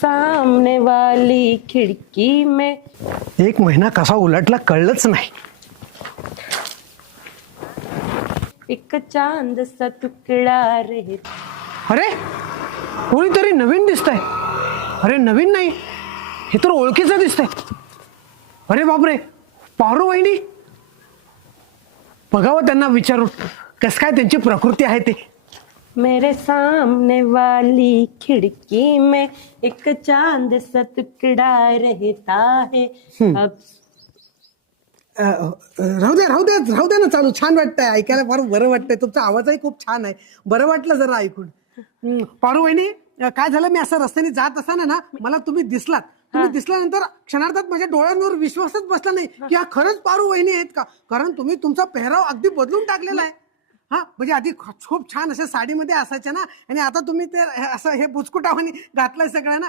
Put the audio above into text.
सामने वाली खिड़की में 1 महिना कसा उलटला कळलंच नाही. एक चांद सा तुकडा रे. अरे कोणीतरी नवीन दिसतंय. अरे नवीन नाही, हे तर ओळखीचं दिसतंय. अरे बापरे, पारू वहिनी. बघावं त्यांना विचारून कस काय त्यांची प्रकृती आहे ते. मेरे सामने वाली खिड़की में एक चांद सा टुकड़ा रहता है. अब राहू दे ना चालू. छान वाटतंय ऐकायला, फार बरं वाटतंय. तुमचा आवाजही खूप छान आहे. बरं वाटलं जरा ऐकून. पारू वहिनी, काय झालं, मी असं रस्त्याने जात असताना ना मला तुम्ही दिसलात. तुम्ही दिसल्यानंतर क्षणार्धात माझ्या डोळ्यांवर विश्वासच बसला नाही की हा खरंच पारू वहिनी आहेत का. कारण तुम्ही तुमचा पेहराव अगदी बदलून टाकलेला आहे. हा म्हणजे आधी खूप छान अशा साडीमध्ये असायच्या ना, आणि आता तुम्ही ते असं हे बुचकुटावानी घातलंय सगळ्यांना.